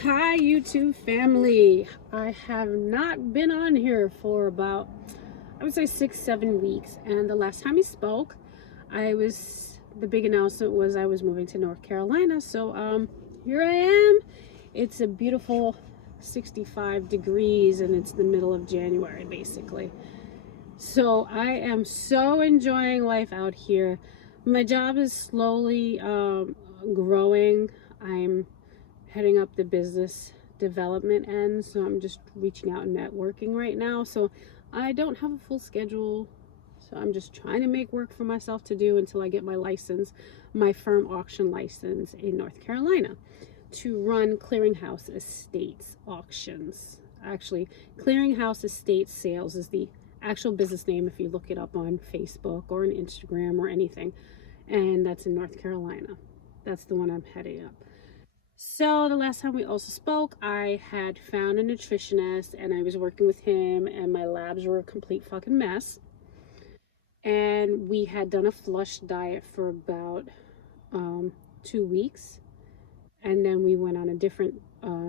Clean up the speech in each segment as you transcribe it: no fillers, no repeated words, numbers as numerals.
Hi, YouTube family. I have not been on here for about, I would say 6, 7 weeks. And the last time we spoke, the big announcement was I was moving to North Carolina. So, here I am. It's a beautiful 65 degrees and it's the middle of January, basically. So, I am so enjoying life out here. My job is slowly growing. I'm heading up the business development end, so I'm just reaching out and networking right now. So I don't have a full schedule, so I'm just trying to make work for myself to do until I get my license, my firm auction license in North Carolina, to run clearinghouse estates auctions. Actually, clearinghouse estate sales is the actual business name if you look it up on Facebook or on Instagram or anything, and that's in North Carolina. That's the one I'm heading up. So the last time we also spoke, I had found a nutritionist and I was working with him, and my labs were a complete fucking mess. And we had done a flush diet for about 2 weeks. And then we went on a different,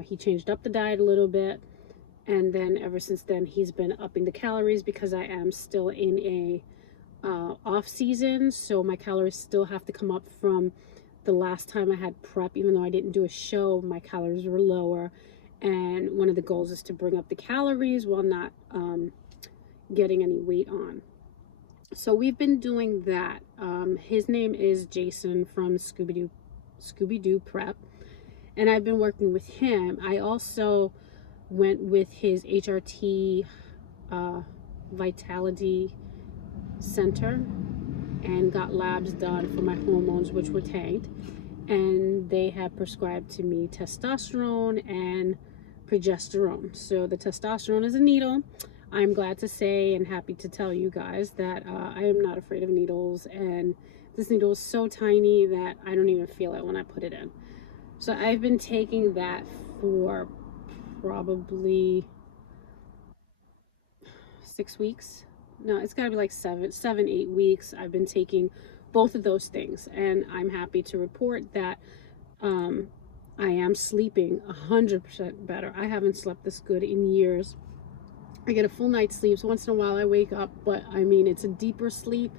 he changed up the diet a little bit. And then ever since then, he's been upping the calories because I am still in a off season. So my calories still have to come up from the last time I had prep. Even though I didn't do a show, my calories were lower, and one of the goals is to bring up the calories while not getting any weight on. So we've been doing that. His name is Jason from Scooby Doo Prep, and I've been working with him. I also went with his HRT Vitality Center and got labs done for my hormones, which were tanked. And they have prescribed to me testosterone and progesterone. So the testosterone is a needle. I'm glad to say and happy to tell you guys that I am not afraid of needles, and this needle is so tiny that I don't even feel it when I put it in. So I've been taking that for probably 6 weeks. No, it's got to be like 8 weeks. I've been taking both of those things, and I'm happy to report that I am sleeping 100% better. I haven't slept this good in years. I get a full night's sleep. So once in a while I wake up, but I mean, it's a deeper sleep.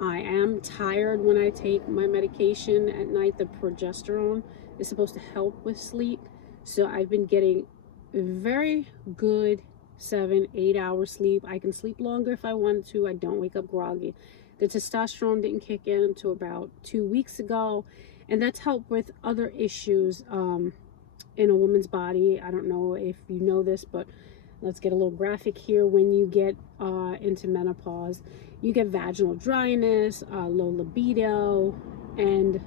I am tired when I take my medication at night. The progesterone is supposed to help with sleep. So I've been getting very good 7, 8 hour sleep. I can sleep longer if I wanted to. I don't wake up groggy. The testosterone didn't kick in until about 2 weeks ago, and that's helped with other issues in a woman's body. I don't know if you know this, but let's get a little graphic here. When you get into menopause, you get vaginal dryness, low libido, and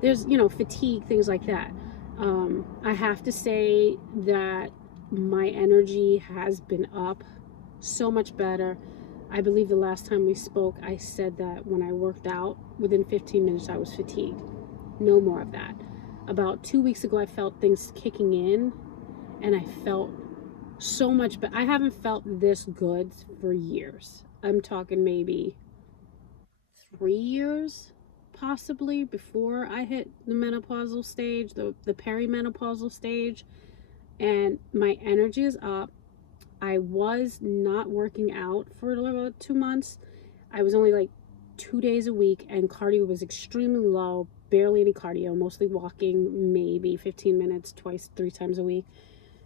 there's, fatigue, things like that. I have to say that my energy has been up so much better. I believe the last time we spoke, I said that when I worked out, within 15 minutes, I was fatigued. No more of that. About 2 weeks ago, I felt things kicking in, and I felt so much better. I haven't felt this good for years. I'm talking maybe 3 years, possibly, before I hit the menopausal stage, the perimenopausal stage, and my energy is up. I was not working out for about 2 months. I was only like 2 days a week, and cardio was extremely low, barely any cardio, mostly walking, maybe 15 minutes, twice, 3 times a week.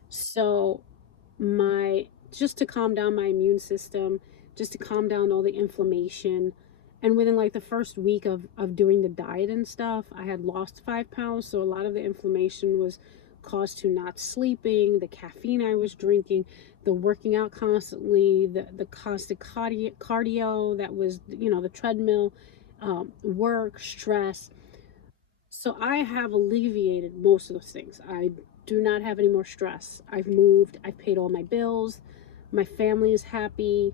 So, just to calm down my immune system, just to calm down all the inflammation. And within like the first week of doing the diet and stuff, I had lost 5 pounds. So a lot of the inflammation was caused to not sleeping, the caffeine I was drinking, the working out constantly, the constant cardio that was, the treadmill, work, stress. So I have alleviated most of those things. I do not have any more stress. I've moved, I've paid all my bills, my family is happy.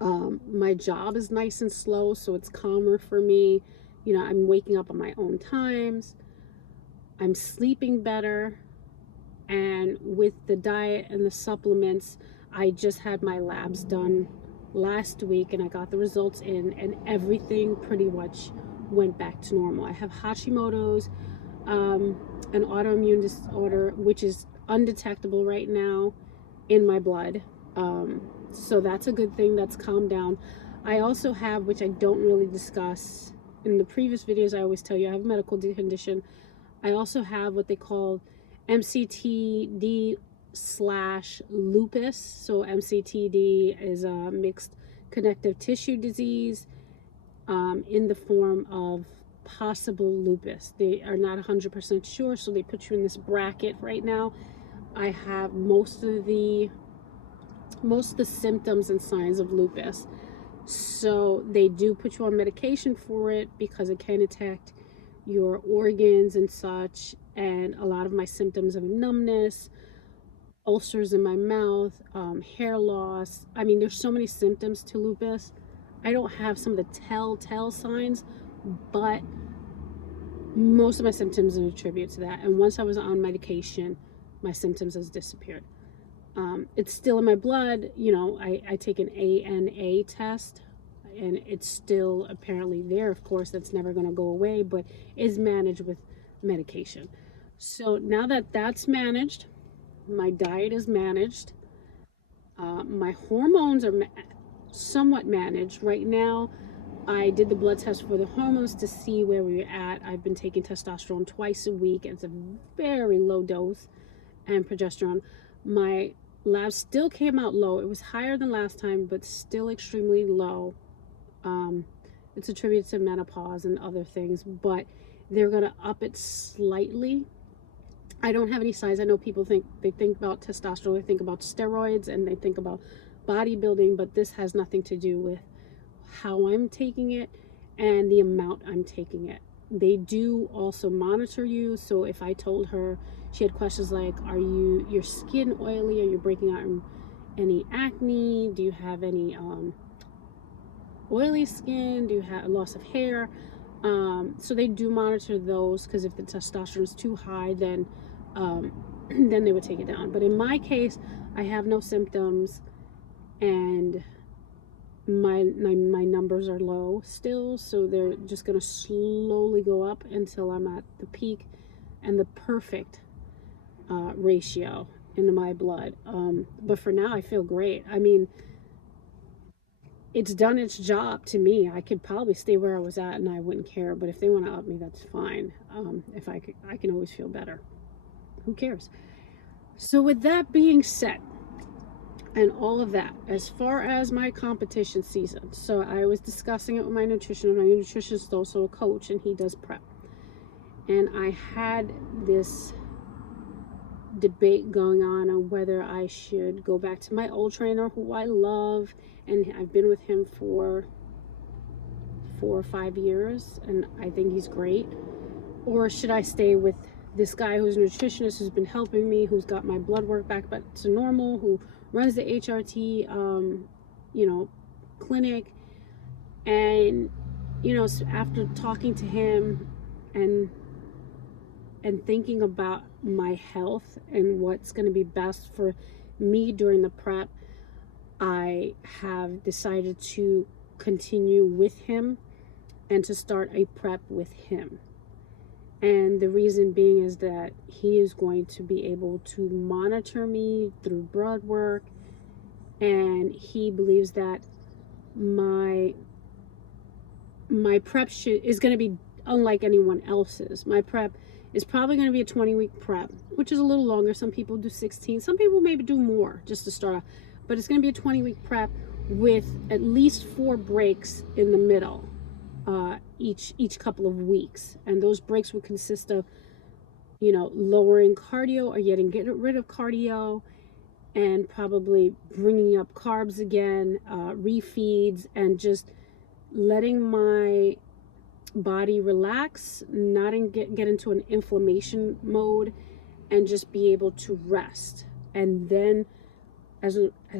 My job is nice and slow, so it's calmer for me. I'm waking up on my own times. I'm sleeping better. And with the diet and the supplements, I just had my labs done last week and I got the results in, and everything pretty much went back to normal. I have Hashimoto's. an autoimmune disorder, which is undetectable right now in my blood. So that's a good thing. That's calmed down. I also have, which I don't really discuss in the previous videos, I always tell you I have a medical condition. I also have what they call MCTD slash lupus. So MCTD is a mixed connective tissue disease in the form of possible lupus. They are not 100% sure, so they put you in this bracket right now. I have most of the symptoms and signs of lupus. So they do put you on medication for it because it can attack your organs and such. And a lot of my symptoms of numbness, ulcers in my mouth, hair loss. I mean, there's so many symptoms to lupus. I don't have some of the telltale signs, but most of my symptoms are attributed to that. And once I was on medication, my symptoms has disappeared. It's still in my blood. You know, I take an ANA test, and it's still apparently there. Of course, that's never going to go away, but is managed with medication. So now that that's managed, my diet is managed. My hormones are somewhat managed. Right now, I did the blood test for the hormones to see where we were at. I've been taking testosterone twice a week. It's a very low dose, and progesterone. My labs still came out low. It was higher than last time, but still extremely low. It's attributed to menopause and other things, but they're going to up it slightly. I don't have any signs. I know people think about testosterone, they think about steroids, and they think about bodybuilding, but this has nothing to do with how I'm taking it and the amount I'm taking it. They do also monitor you. So if I told her, she had questions like, are your skin oily? Are you breaking out in any acne? Do you have any oily skin? Do you have loss of hair? So they do monitor those, because if the testosterone is too high, then then they would take it down. But in my case, I have no symptoms, and my numbers are low still, so they're just going to slowly go up until I'm at the peak and the perfect ratio in my blood. But for now, I feel great. I mean, it's done its job to me. I could probably stay where I was at and I wouldn't care, but if they want to up me, that's fine. If I can always feel better. Who cares? So with that being said, and all of that, as far as my competition season, so I was discussing it with my nutritionist. My nutritionist is also a coach, and he does prep. And I had this debate going on whether I should go back to my old trainer, who I love, and I've been with him for 4 or 5 years, and I think he's great, or should I stay with this guy who's a nutritionist, who's been helping me, who's got my blood work back to normal, who runs the HRT, clinic. And, after talking to him and thinking about my health and what's going to be best for me during the prep, I have decided to continue with him and to start a prep with him. And the reason being is that he is going to be able to monitor me through blood work, and he believes that my prep is going to be unlike anyone else's. My prep is probably going to be a 20-week prep, which is a little longer. Some people do 16. Some people maybe do more just to start off. But it's going to be a 20-week prep with at least 4 breaks in the middle. Each couple of weeks, and those breaks would consist of lowering cardio or getting rid of cardio, and probably bringing up carbs again, refeeds, and just letting my body relax, not get into an inflammation mode, and just be able to rest. And then as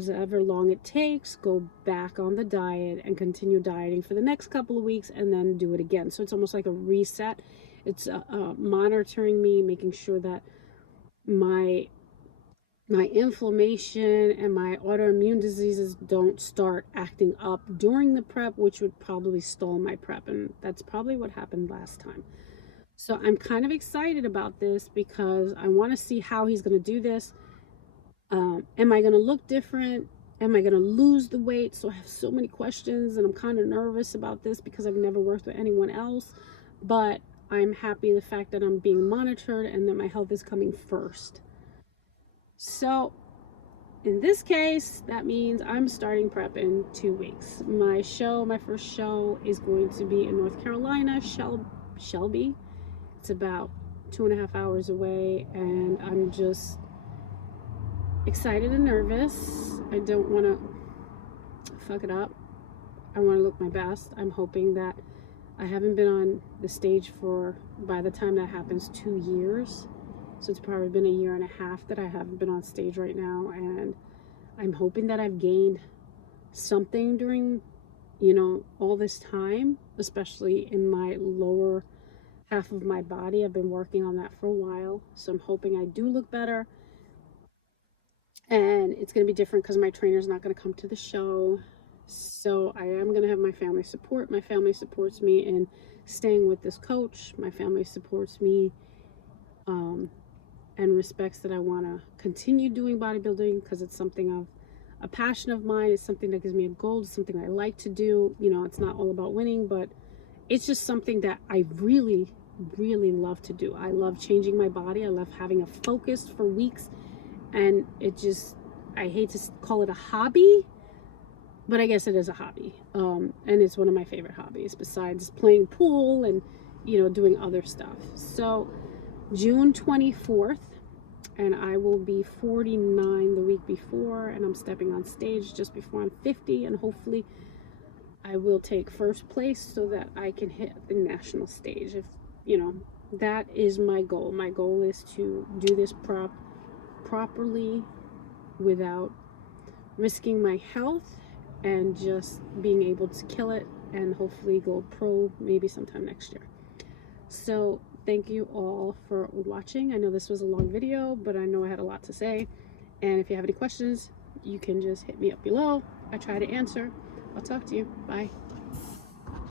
ever long it takes, go back on the diet and continue dieting for the next couple of weeks, and then do it again. So it's almost like a reset. It's monitoring me, making sure that my inflammation and my autoimmune diseases don't start acting up during the prep, which would probably stall my prep. And that's probably what happened last time. So I'm kind of excited about this because I want to see how he's going to do this. Am I going to look different? Am I going to lose the weight? So I have so many questions, and I'm kind of nervous about this because I've never worked with anyone else. But I'm happy the fact that I'm being monitored and that my health is coming first. So in this case, that means I'm starting prep in 2 weeks. My first show is going to be in North Carolina, Shelby. It's about 2.5 hours away, and I'm just excited and nervous. I don't want to fuck it up. I want to look my best. I'm hoping that I haven't been on the stage for, by the time that happens, 2 years. So it's probably been a year and a half that I haven't been on stage right now, and I'm hoping that I've gained something during, all this time, especially in my lower half of my body. I've been working on that for a while, so I'm hoping I do look better. And it's going to be different because my trainer's not going to come to the show. So I am going to have my family support. My family supports me in staying with this coach. My family supports me and respects that I want to continue doing bodybuilding because it's something of a passion of mine. It's something that gives me a goal. It's something I like to do. It's not all about winning, but it's just something that I really, really love to do. I love changing my body. I love having a focus for weeks. And I hate to call it a hobby, but I guess it is a hobby. And it's one of my favorite hobbies besides playing pool and, doing other stuff. So June 24th, and I will be 49 the week before, and I'm stepping on stage just before I'm 50, and hopefully I will take first place so that I can hit the national stage. That is my goal. My goal is to do this properly without risking my health and just being able to kill it and hopefully go pro maybe sometime next year. So thank you all for watching. I know this was a long video, but I know I had a lot to say. And if you have any questions, you can just hit me up below. I try to answer. I'll talk to you. Bye.